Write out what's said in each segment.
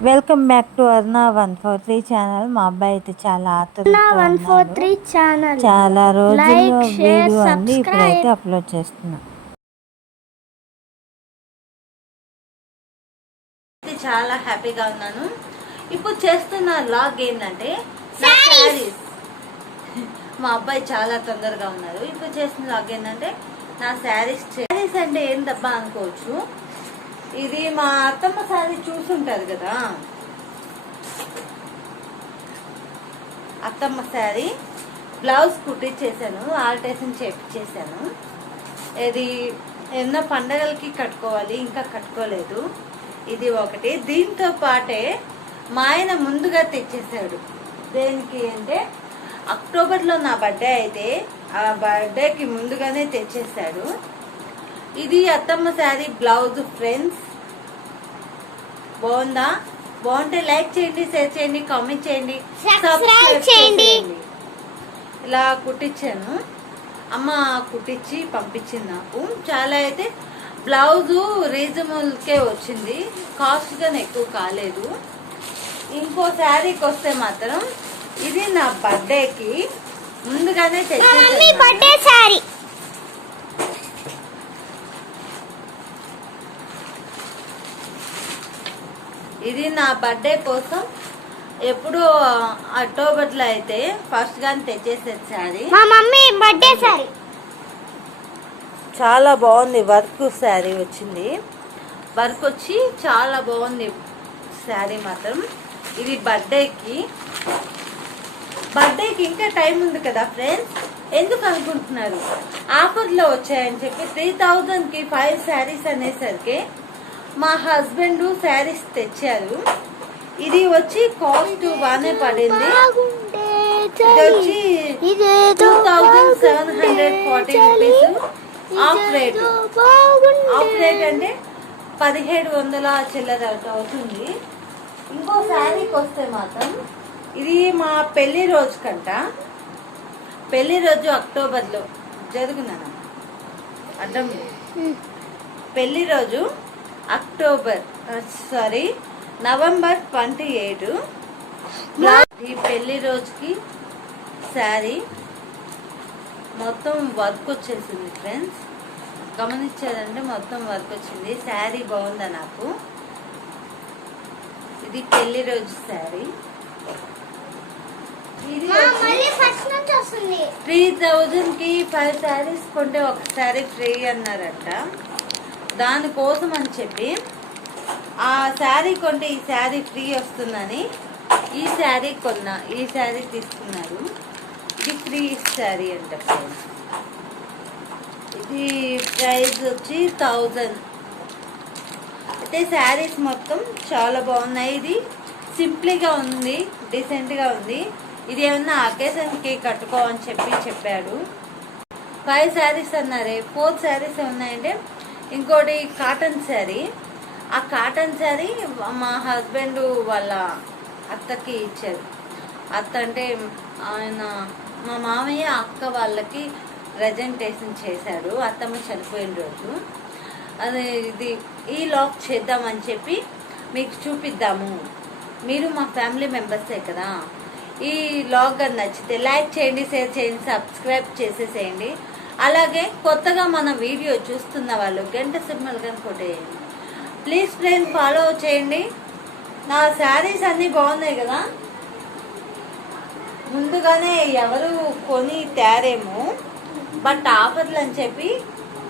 Welcome back to అర్నా 143 channel. మా అబ్బాయి అయితే చాలా ఆతృతతో ఉన్నాడు. చాలా రోజుల్లో వీడియో అండి ఇప్పుడైతే అప్లోడ్ చేస్తున్నా. చాలా హ్యాపీగా ఉన్నాను. ఇప్పుడు చేస్తున్న లాగ్ ఏంటంటే శారీస్. మా అబ్బాయి చాలా తొందరగా ఉన్నారు. ఇప్పుడు చేస్తున్న లాగ్ ఏంటంటే నా శారీస్ అంటే ఏం దబ్బా అనుకోవచ్చు. ఇది మా అత్తమ్మ శారీ చూసుంటారు కదా, అత్తమ్మ శారీ బ్లౌజ్ కుట్టించేసాను, ఆల్టేషన్ చేపించేసాను. ఇది ఎన్నో పండగలకి కట్టుకోవాలి, ఇంకా కట్టుకోలేదు. ఇది ఒకటి. దీంతో పాటే మా ఆయన ముందుగా తెచ్చేసాడు. దేనికి అంటే అక్టోబర్లో నా బర్త్డే అయితే ఆ బర్త్డేకి ముందుగానే తెచ్చేసాడు. ఇది అత్తమ్మ శారీ బ్లౌజ్. ఫ్రెండ్స్, బాగుందా? బాగుంటే లైక్ చేయండి, షేర్ చేయండి, కామెంట్ చేయండి, సబ్స్క్రైబ్ చేయండి. ఇలా కుట్టించాను, అమ్మ కుట్టించి పంపించింది నాకు. చాలా అయితే బ్లౌజు రీజనబుల్కే వచ్చింది, కాస్ట్గానే ఎక్కువ కాలేదు. ఇంకో శారీకి వస్తే మాత్రం ఇది నా బర్త్డేకి ముందుగానే తెచ్చేసాను. ఇది నా బర్త్డే కోసం ఎప్పుడు అక్టోబర్లో అయితే ఫస్ట్ గాని తెచ్చేసేది శారీ. మా మమ్మీ బర్త్డే శారీ చాలా బాగుంది. వర్క్ శారీ వచ్చింది, వర్క్ వచ్చి చాలా బాగుంది శారీ మాత్రం. ఇది బర్త్డేకి ఇంకా టైం ఉంది కదా ఫ్రెండ్స్. ఎందుకు అనుకుంటున్నారు? ఆఫర్లో వచ్చాయని చెప్పి 3000కి 5 శారీస్ అనేసరికి మా హస్బెండ్ శారీస్ తెచ్చారు. ఇది వచ్చి కాస్ట్ బాగానే పడింది. ఇది వచ్చి 2740 రూపీస్. ఆఫ్ రేట్ అంటే 1700 చిల్లర అవుతుంది. ఇంకో శారీకి వస్తే మాత్రం ఇది మా పెళ్లి రోజు కంట. పెళ్లి రోజు అక్టోబర్లో జరుగుతున్నాను, అర్థం. పెళ్లి రోజు నవంబర్ 28. ఈ పెళ్లి రోజుకి శారీ మొత్తం వర్క్ వచ్చేసింది ఫ్రెండ్స్. గమనించారంటే మొత్తం వర్క్ వచ్చింది. శారీ బాగుందా నాకు? ఇది పెళ్లి రోజు శారీ. ఇది 3000కి 5 శారీస్ కొంటే ఒక శారీ ఫ్రీ అన్నారంట. దానికోసం అని చెప్పి ఆ శారీ కొంటే ఈ శారీ ఫ్రీ వస్తుందని ఈ శారీ కొన్నా. ఈ శారీ తీసుకున్నారు. ఇది ఫ్రీ శారీ అంట. ఇది ప్రైస్ వచ్చి 1000. అయితే శారీస్ మొత్తం చాలా బాగున్నాయి. ఇది సింపుల్గా ఉంది, డీసెంట్గా ఉంది. ఇది ఏమన్నా అకేషన్కి కట్టుకోవని చెప్పాడు. 5 శారీస్ అన్నారే, 4 శారీస్ ఉన్నాయంటే. ఇంకోటి కాటన్ శారీ. ఆ కాటన్ శారీ మా హస్బెండ్ వాళ్ళ అత్తకి ఇచ్చారు. అత్త అంటే ఆయన మా మామయ్య అక్క వాళ్ళకి ప్రజెంటేషన్ చేశాడు అత్తమ్మ చనిపోయిన రోజు. అది ఇది ఈ లాగ్ చేద్దామని చెప్పి మీకు చూపిద్దాము. మీరు మా ఫ్యామిలీ మెంబర్సే కదా. ఈ లాగ్ నచ్చితే లైక్ చేయండి, షేర్ చేయండి, సబ్స్క్రైబ్ చేసేసేయండి. అలాగే కొత్తగా మన వీడియో చూస్తున్న వాళ్ళు గంట సింబల్ కానీ కొట్టేయండి ప్లీజ్. ఫ్రెండ్స్, ఫాలో చేయండి. నా శారీస్ అన్నీ బాగున్నాయి కదా. ముందుగానే ఎవరు కొని తేరేమో, బట్ ఆఫర్లు అని చెప్పి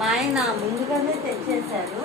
మా ఆయన ముందుగానే తెచ్చేశారు.